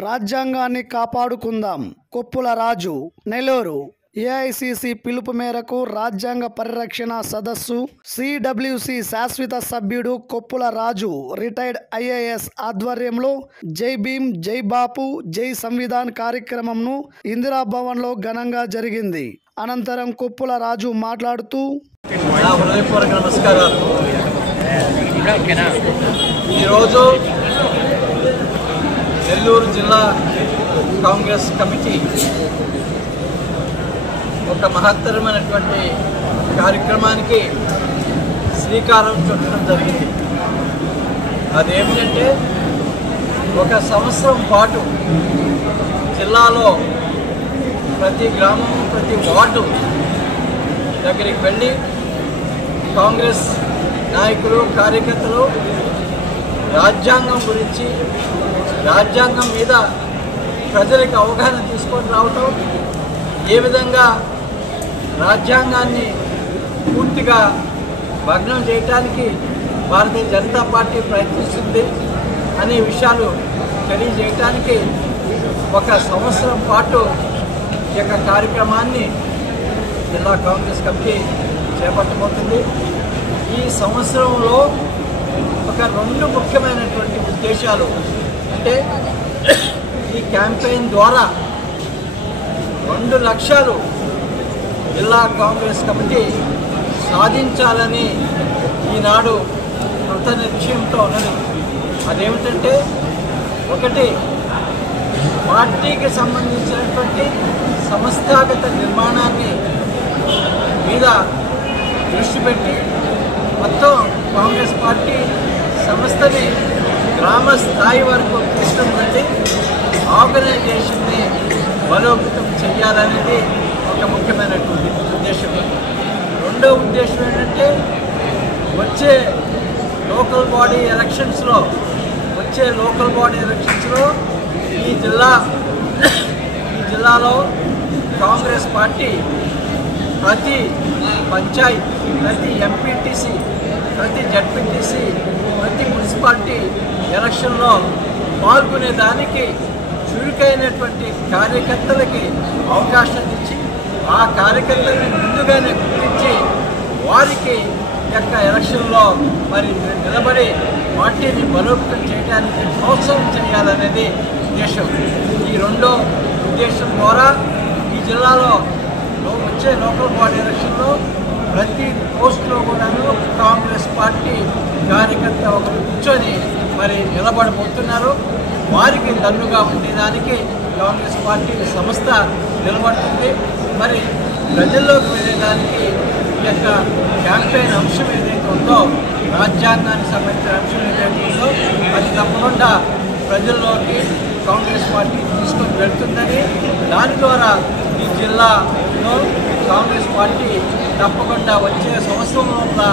రాజ్యాంగాన్ని కాపాడుకుందాం. కొప్పుల రాజు, నెల్లూరు. ఏఐసిసి పిలుపు మేరకు రాజ్యాంగ పరిరక్షణ సదస్సు సిడబ్ల్యూసి శాశ్వత సభ్యుడు కొప్పుల రాజు రిటైర్డ్ ఐఏఎస్ ఆధ్వర్యంలో జై భీమ్, జై బాపు, జై సంవిధాన్ కార్యక్రమంను ఇందిరాభవన్లో ఘనంగా జరిగింది. అనంతరం కొప్పుల రాజు మాట్లాడుతూ, నమస్కారాలు. ఈరోజు నెల్లూరు జిల్లా కాంగ్రెస్ కమిటీ ఒక మహత్తరమైనటువంటి కార్యక్రమానికి శ్రీకారం చుట్టడం జరిగింది. అదేమిటంటే, ఒక సంవత్సరం పాటు జిల్లాలో ప్రతి గ్రామం, ప్రతి వార్డు దగ్గరికి వెళ్ళి కాంగ్రెస్ నాయకులు, కార్యకర్తలు రాజ్యాంగం గురించి, రాజ్యాంగం మీద ప్రజలకు అవగాహన తీసుకొని రావటం, ఏ విధంగా రాజ్యాంగాన్ని పూర్తిగా భగ్నం చేయడానికి భారతీయ జనతా పార్టీ ప్రయత్నిస్తుంది అనే విషయాలు తెలియజేయటానికి ఒక సంవత్సరం పాటు ఈ యొక్క కార్యక్రమాన్ని జిల్లా కాంగ్రెస్ కమిటీ చేపట్టబోతుంది. ఈ సంవత్సరంలో ఒక రెండు ముఖ్యమైనటువంటి ఉద్దేశాలు, అంటే ఈ క్యాంపెయిన్ ద్వారా 2 లక్ష్యాలు జిల్లా కాంగ్రెస్ కమిటీ సాధించాలని ఈనాడు కృత నిశ్చయంతో ఉన్నది. అదేమిటంటే, ఒకటి, పార్టీకి సంబంధించినటువంటి సంస్థాగత నిర్మాణాన్ని మీద దృష్టి పెట్టి మొత్తం కాంగ్రెస్ పార్టీ సంస్థని గ్రామ స్థాయి వరకు తీసుకుని ఆర్గనైజేషన్ని బలోపేతం చేయాలనేది ఒక ముఖ్యమైనటువంటి ఉద్దేశం. రెండవ ఉద్దేశం ఏంటంటే, వచ్చే లోకల్ బాడీ ఎలక్షన్స్లో ఈ జిల్లాలో కాంగ్రెస్ పార్టీ ప్రతి పంచాయత్, ప్రతి ఎంపీటీసీ, ప్రతి జడ్పీటీసీ, ప్రతి మున్సిపాలిటీ ఎలక్షన్లో పాల్గొనేదానికి చురుకైనటువంటి కార్యకర్తలకి అవకాశం ఇచ్చి, ఆ కార్యకర్తలను ముందుగానే గుర్తించి వారికి యొక్క ఎలక్షన్లో నిలబడి పార్టీని బలోపేతం చేయడానికి ప్రోత్సాహం చేయాలనేది ఉద్దేశం. ఈ రెండో ఉద్దేశం ద్వారా ఈ జిల్లాలో వచ్చే లోకల్ బాడీ ఎలక్షన్లో ప్రతి పోస్టులో కూడాను కాంగ్రెస్ పార్టీ కార్యకర్త ఒకరు కూర్చొని నిలబడబోతున్నారు. వారికి దన్నుగా ఉండేదానికి కాంగ్రెస్ పార్టీ సంస్థ నిలబడుతుంది. ప్రజల్లోకి వెళ్ళేదానికి ఈ యొక్క క్యాంపెయిన్ అంశం ఏదైతే ఉందో, రాజ్యాంగానికి సంబంధించిన అంశం ఏదైతే ఉందో, అది తప్పకుండా ప్రజల్లోకి కాంగ్రెస్ పార్టీ తీసుకొని వెళ్తుందని, దాని ద్వారా ఈ జిల్లాలో కాంగ్రెస్ పార్టీ తప్పకుండా వచ్చే సంవత్సరంలో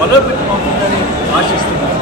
బలోపేతం అవుతుందని ఆశిస్తున్నారు.